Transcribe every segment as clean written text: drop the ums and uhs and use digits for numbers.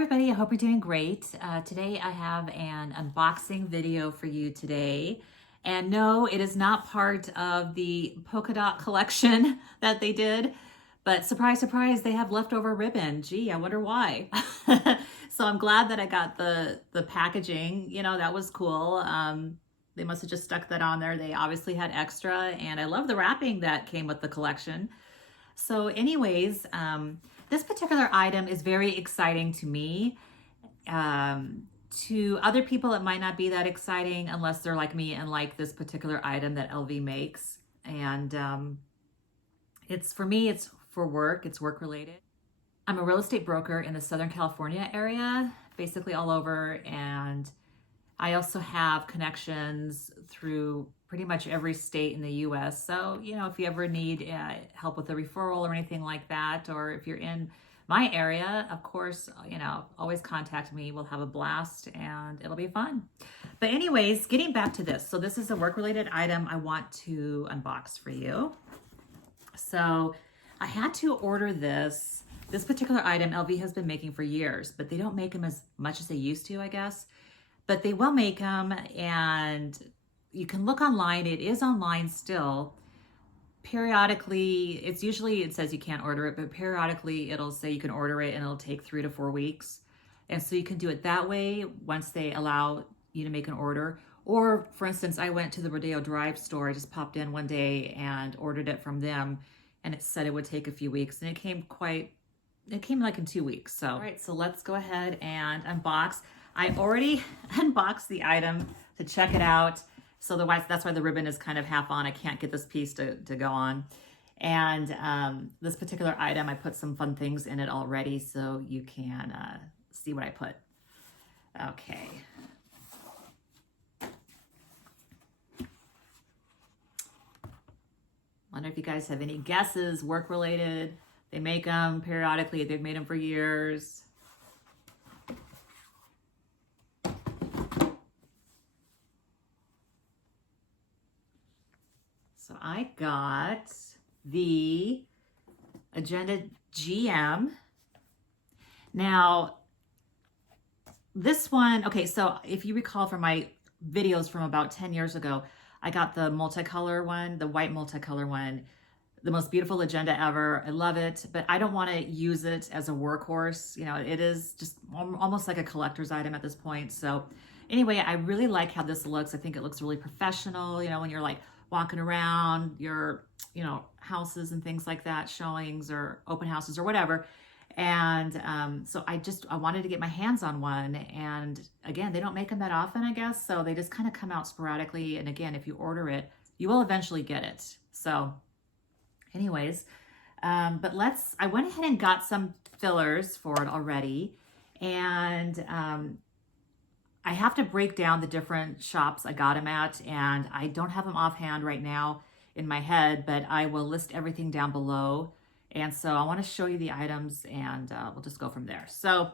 everybody, I hope you're doing great. Today I have an unboxing video for you today. And no, it is not part of the polka dot collection that they did, but surprise, surprise, they have leftover ribbon. Gee, I wonder why. So I'm glad that I got the packaging, that was cool. They must have just stuck that on there. They obviously had extra, and I love the wrapping that came with the collection. So anyways, this particular item is very exciting to me. To other people, it might not be that exciting unless they're like me and like this particular item that LV makes. And it's for me, it's for work, it's work related. I'm a real estate broker in the Southern California area, basically all over. And I also have connections through pretty much every state in the US. So, if you ever need help with a referral or anything like that, or if you're in my area, of course, always contact me. We'll have a blast and it'll be fun. But anyways, getting back to this. So this is a work-related item I want to unbox for you. So I had to order this particular item LV has been making for years, but they don't make them as much as they used to, I guess. But they will make them, and you can look online. It is online still. Periodically, it says you can't order it, but periodically it'll say you can order it and it'll take 3 to 4 weeks. And so you can do it that way once they allow you to make an order. Or for instance, I went to the Rodeo Drive store. I just popped in one day and ordered it from them, and it said it would take a few weeks, and it came like in 2 weeks. So, all right, so let's go ahead and unbox. I already unboxed the item to check it out. So that's why the ribbon is kind of half on. I can't get this piece to go on. And this particular item, I put some fun things in it already so you can see what I put. Okay. Wonder if you guys have any guesses, work related. They make them periodically. They've made them for years. So I got the Agenda GM. Now, this one, okay, so if you recall from my videos from about 10 years ago, I got the multicolor one, the white multicolor one, the most beautiful agenda ever. I love it, but I don't want to use it as a workhorse. It is just almost like a collector's item at this point. So anyway, I really like how this looks. I think it looks really professional, when you're like walking around your, houses and things like that, showings or open houses or whatever. And so I wanted to get my hands on one. And again, they don't make them that often, I guess. So they just kind of come out sporadically. And again, if you order it, you will eventually get it. So anyways, but I went ahead and got some fillers for it already. And I have to break down the different shops I got them at, and I don't have them offhand right now in my head, but I will list everything down below. And so I want to show you the items, and we'll just go from there. So,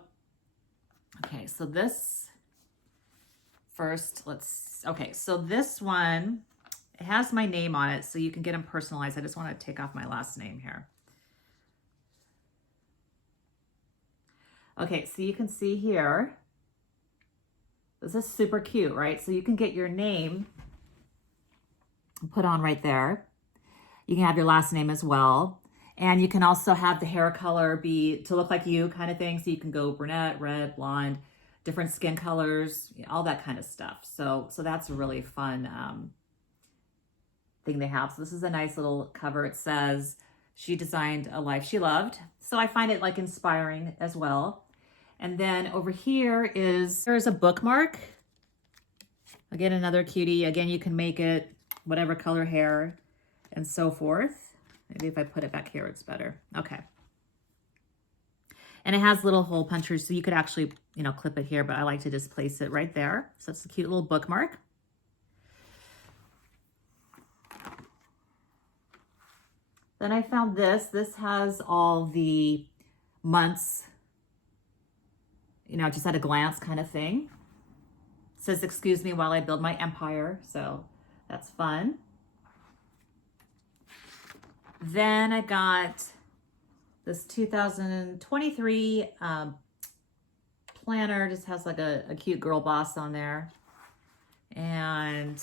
okay, so this first, so this one, it has my name on it, so you can get them personalized. I just want to take off my last name here. Okay, so you can see here, this is super cute, right? So you can get your name put on right there. You can have your last name as well. And you can also have the hair color to look like you kind of thing. So you can go brunette, red, blonde, different skin colors, all that kind of stuff. So that's a really fun thing they have. So this is a nice little cover. It says, she designed a life she loved. So I find it like inspiring as well. And then over here there's a bookmark. Again, another cutie. Again, you can make it whatever color hair and so forth. Maybe if I put it back here, it's better. Okay. And it has little hole punchers, so you could actually, clip it here, but I like to just place it right there. So it's a cute little bookmark. Then I found this. This has all the months, just at a glance kind of thing. It says, excuse me while I build my empire. So that's fun. Then I got this 2023 planner. Just has like a cute girl boss on there. And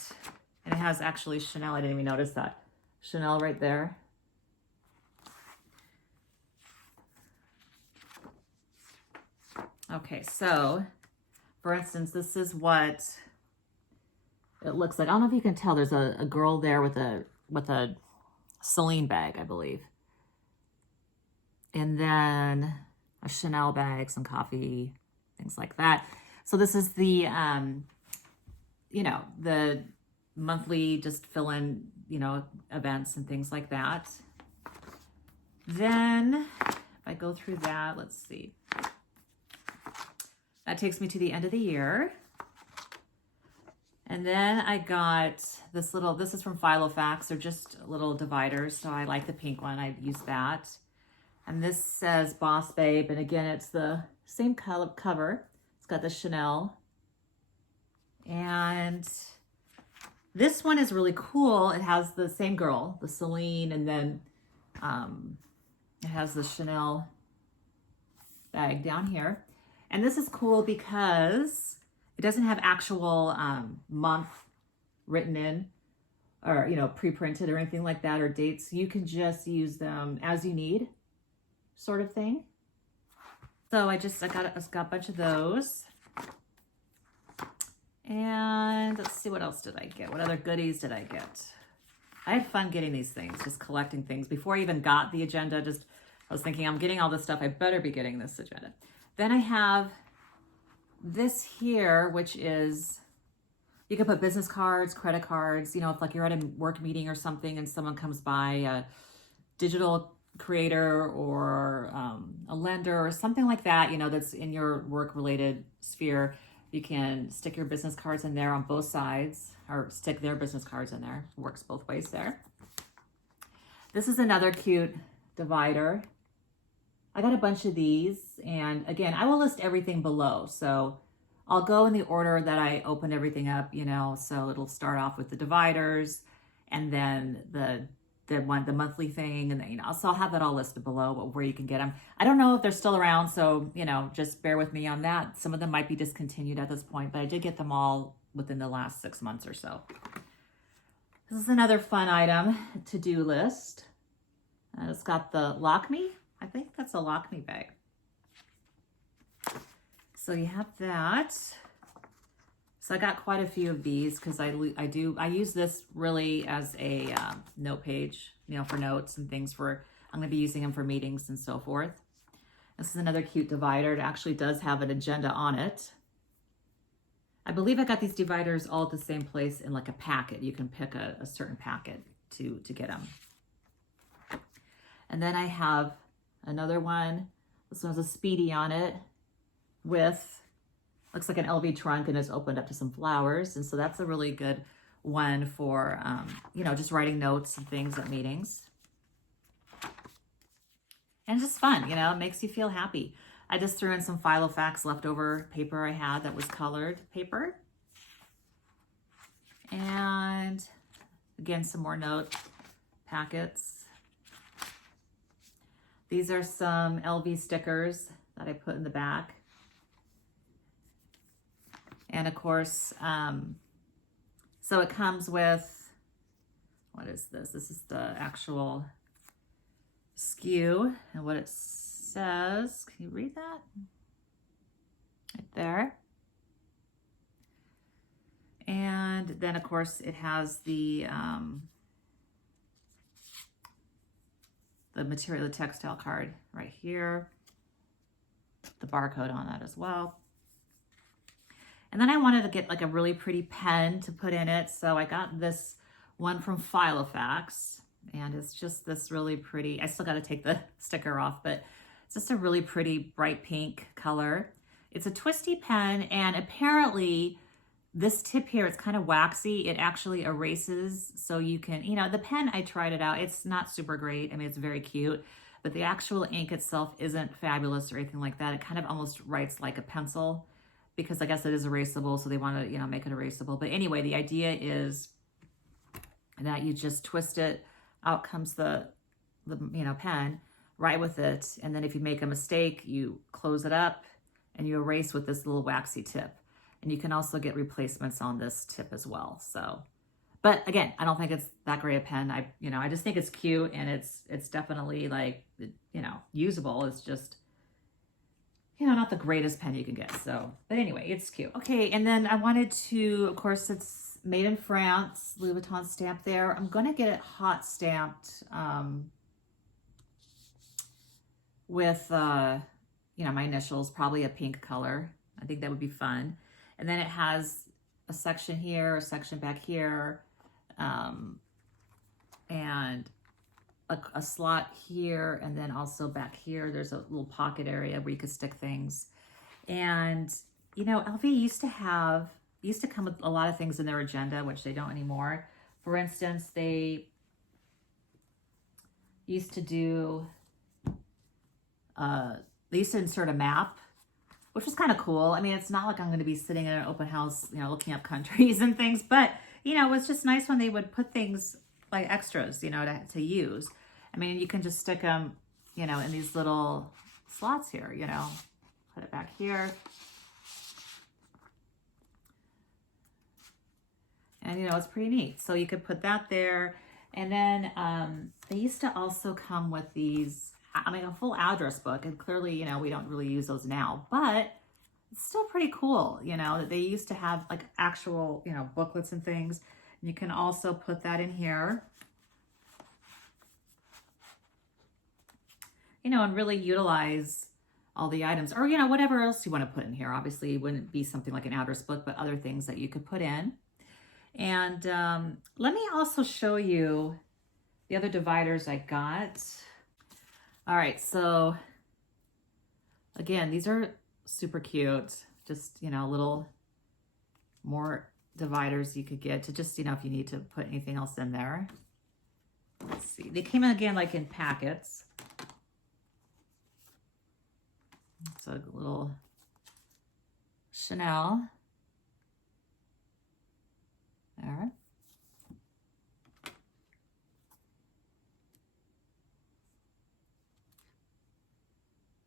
it has actually Chanel. I didn't even notice that. Chanel right there. Okay, so for instance, this is what it looks like. I don't know if you can tell. There's a girl there with a Celine bag, I believe. And then a Chanel bag, some coffee, things like that. So this is the, you know, the monthly just fill in, you know, events and things like that. Then if I go through that, let's see. That takes me to the end of the year. And then I got this little, this is from Filofax. They're just little dividers. So I like the pink one. I use that. And this says Boss Babe. And again, it's the same color cover. It's got the Chanel. And this one is really cool. It has the same girl, the Celine, and then it has the Chanel bag down here. And this is cool because it doesn't have actual month written in or, you know, pre-printed or anything like that or dates. You can just use them as you need sort of thing. So I got a bunch of those. And let's see, what else did I get? What other goodies did I get? I had fun getting these things, just collecting things. Before I even got the agenda, I was thinking, I'm getting all this stuff. I better be getting this agenda. Then I have this here, which is, you can put business cards, credit cards, you know, if like you're at a work meeting or something and someone comes by, a digital creator or a lender or something like that, you know, that's in your work related sphere, you can stick your business cards in there on both sides or stick their business cards in there. Works both ways there. This is another cute divider. I got a bunch of these, and again, I will list everything below. So I'll go in the order that I open everything up, you know, so it'll start off with the dividers and then the monthly thing, and then, you know, so I'll have that all listed below where you can get them. I don't know if they're still around, so, you know, just bear with me on that. Some of them might be discontinued at this point, but I did get them all within the last 6 months or so. This is another fun item, to-do list. It's got the Lock Me. I think that's a Lock Me bag. So you have that. So I got quite a few of these because I use this really as a note page, you know, for notes and things for, I'm going to be using them for meetings and so forth. This is another cute divider. It actually does have an agenda on it. I believe I got these dividers all at the same place in like a packet. You can pick a certain packet to get them. And then I have another one. This one has a Speedy on it with, looks like an LV trunk, and it's opened up to some flowers. And so that's a really good one for, you know, just writing notes and things at meetings. And just fun, you know, it makes you feel happy. I just threw in some Filofax leftover paper I had that was colored paper. And again, some more note packets. These are some LV stickers that I put in the back. And of course, so it comes with, what is this? This is the actual SKU and what it says. Can you read that? Right there. And then of course it has the material, the textile card right here. The barcode on that as well. And then I wanted to get like a really pretty pen to put in it. So I got this one from Filofax, and it's just this really pretty, I still got to take the sticker off, but it's just a really pretty bright pink color. It's a twisty pen, and apparently this tip here, it's kind of waxy. It actually erases, so you can, you know, the pen, I tried it out. It's not super great. I mean, it's very cute, but the actual ink itself isn't fabulous or anything like that. It kind of almost writes like a pencil, because I guess it is erasable, so they want to, you know, make it erasable. But anyway, the idea is that you just twist it, out comes the you know, pen, right with it, and then if you make a mistake, you close it up, and you erase with this little waxy tip. And you can also get replacements on this tip as well. So, but again, I don't think it's that great a pen. I just think it's cute, and it's definitely like, usable. It's just, not the greatest pen you can get. So, but anyway, it's cute. Okay, and then I wanted to, of course, it's made in France, Louis Vuitton stamp there. I'm going to get it hot stamped with, my initials, probably a pink color. I think that would be fun. And then it has a section here, a section back here, and a slot here, and then also back here, there's a little pocket area where you could stick things. And, LV used to come with a lot of things in their agenda, which they don't anymore. For instance, they used to do, they used to insert a map, which was kind of cool. I mean, it's not like I'm going to be sitting in an open house, looking up countries and things, but, it was just nice when they would put things like extras, to use. I mean, you can just stick them, in these little slots here, put it back here. And, it's pretty neat. So you could put that there. And then they used to also come with these, a full address book, and clearly, we don't really use those now, but it's still pretty cool, that they used to have like actual, booklets and things. And you can also put that in here, and really utilize all the items, or, whatever else you want to put in here. Obviously, it wouldn't be something like an address book, but other things that you could put in. And let me also show you the other dividers I got. All right, so again, these are super cute. Just, little more dividers you could get to just, if you need to put anything else in there. Let's see. They came in again like in packets. It's a little Chanel. There.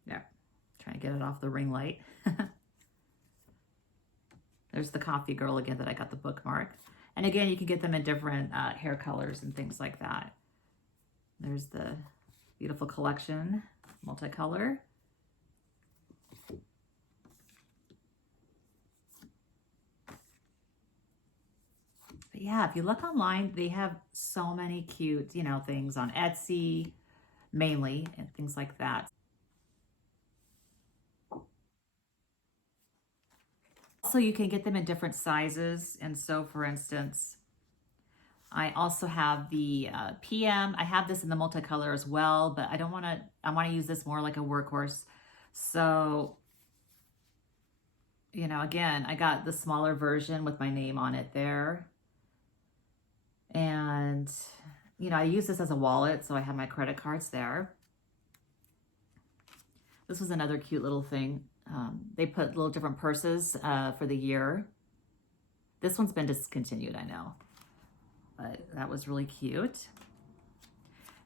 There. Trying to get it off the ring light. There's the coffee girl again that I got the bookmark. And again, you can get them in different hair colors and things like that. There's the beautiful collection, multicolor. But yeah, if you look online, they have so many cute, things on Etsy, mainly, and things like that. Also, you can get them in different sizes. And so, for instance, I also have the PM. I have this in the multicolor as well, but I want to use this more like a workhorse. So, again, I got the smaller version with my name on it there. And, I use this as a wallet, so I have my credit cards there. This was another cute little thing. They put little different purses for the year. This one's been discontinued, I know. But that was really cute.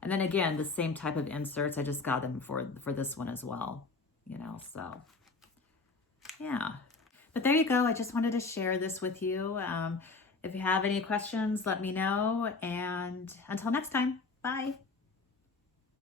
And then again, the same type of inserts. I just got them for this one as well. So yeah. But there you go. I just wanted to share this with you. If you have any questions, let me know. And until next time, bye.